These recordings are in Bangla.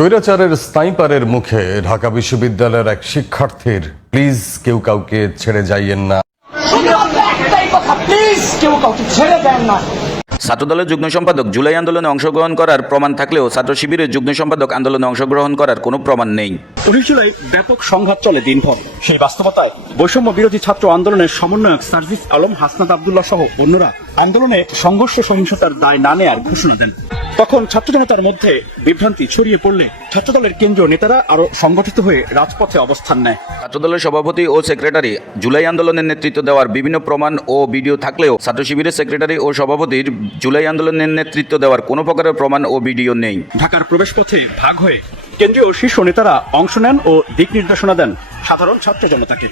স্বৈরাচারের স্নাইপারের মুখে ঢাকা বিশ্ববিদ্যালয়ের এক শিক্ষার্থীর প্লিজ কেউ কাউকে ছেড়ে যাইয়েন না। ছাত্রদলের যুগ্ম সম্পাদক জুলাই আন্দোলনে অংশগ্রহণ করার প্রমাণ থাকলেও ছাত্র শিবিরের যুগ্ম সম্পাদক আন্দোলনে অংশগ্রহণ করার কোনো প্রমাণ নেই। 19 জুলাই ব্যাপক সংঘাত চলে দিনভর। সেই বাস্তবতায় বৈষম্য বিরোধী ছাত্র আন্দোলনের সমন্বয়ক সার্জিস আলম, হাসনাত আব্দুল্লাহ সহ অন্যরা আন্দোলনে সংঘর্ষ সহিংসতার দায় না নেয়ার ঘোষণা দেন। তখন ছাত্র জনতার মধ্যে বিভ্রান্তি ছড়িয়ে পড়লে ছাত্রদলের কেন্দ্রীয় নেতারা আরো সংগঠিত হয়ে রাজপথে অবস্থান নেয়। ছাত্রদলের সভাপতি ও সেক্রেটারি জুলাই আন্দোলনের নেতৃত্ব দেওয়ার বিভিন্ন প্রমাণ ও ভিডিও থাকলেও ছাত্র শিবিরের সেক্রেটারি ও সভাপতির জুলাই আন্দোলনের নেতৃত্ব দেওয়ার কোনো প্রকারের প্রমাণ ও ভিডিও নেই। ঢাকার প্রবেশপথে ভাগ হয়ে কেন্দ্রীয় শীর্ষ নেতারা অংশ নেন ও দিক নির্দেশনা দেন সাধারণ ছাত্র জনতাকে।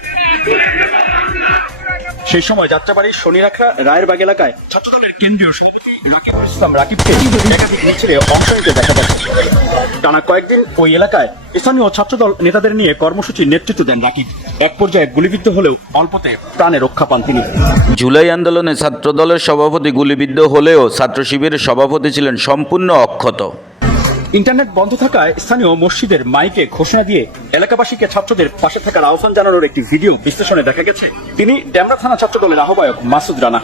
সেই সময় যাত্রাবাড়ির শনিরাখড়া রায়েরবাগ এলাকায় ছাত্রদলের কেন্দ্রীয় সভাপতি রাকিবুল ইসলাম রাকিবকে একাধিক মিছিলে অংশ নিতে দেখা গেছে। টানা কয়েকদিন ওই এলাকায় স্থানীয় ছাত্রদল নেতাদের নিয়ে কর্মসূচির নেতৃত্ব দেন রাকিব। এক পর্যায়ে গুলিবিদ্ধ হলেও অল্পতে প্রাণে রক্ষা পান তিনি। জুলাই আন্দোলনে ছাত্রদলের সভাপতি গুলিবিদ্ধ হলেও ছাত্র শিবিরের সভাপতি ছিলেন সম্পূর্ণ অক্ষত। ইন্টারনেট বন্ধ থাকায় স্থানীয় মসজিদের মাইকে ঘোষণা দিয়ে এলাকাবাসীকে ছাত্রদের পাশে থাকার আহ্বান জানানোর একটি ভিডিও বিশ্লেষণে দেখা গেছে। তিনি ডেমরা থানা ছাত্রদলের আহ্বায়ক মাসুদ রানা।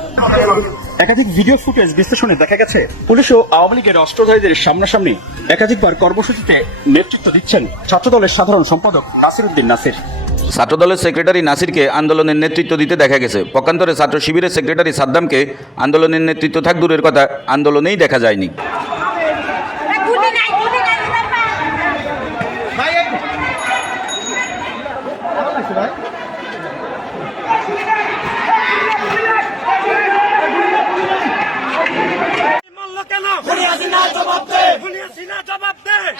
একাধিক ভিডিও ফুটেজ বিশ্লেষণে দেখা গেছে পুলিশ ও আওয়ামী লীগের অস্ত্রধারীদের সামনাসামনি একাধিকবার কর্মসূচিতে নেতৃত্ব দিচ্ছেন ছাত্রদলের সাধারণ সম্পাদক নাসির উদ্দিন নাসির। ছাত্রদলের সেক্রেটারি নাসিরকে আন্দোলনের নেতৃত্ব দিতে দেখা গেছে। পক্ষান্তরে ছাত্র শিবিরের সেক্রেটারি সাদ্দামকে আন্দোলনের নেতৃত্ব থাক দূরের কথা, আন্দোলনেই দেখা যায়নি।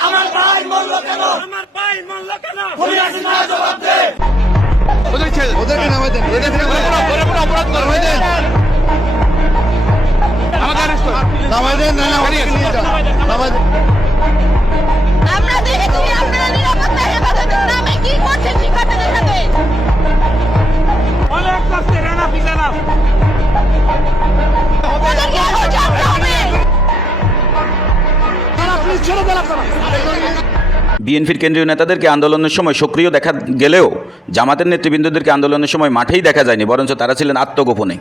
আমার ভাই মরল কেন? ওদেরকে নামাই দেন, অপরাধ নামাই দেন, নামাই দেন, নামাই দেন। আমরা দেখেছি আপনারা নিরাপত্তা হেফাজতের নামে কি করছেন শিক্ষার্থীদের সাথে। অনেক কষ্টে রানা পিছানা ওদেরকে আরো জানতে হবে। বিএনপির কেন্দ্রীয় নেতাদেরকে আন্দোলনের সময় সক্রিয় দেখা গেলেও জামাতের নেতৃবৃন্দদেরকে আন্দোলনের সময় মাঠেই দেখা যায়নি, বরঞ্চ তারা ছিলেন আত্মগোপনে।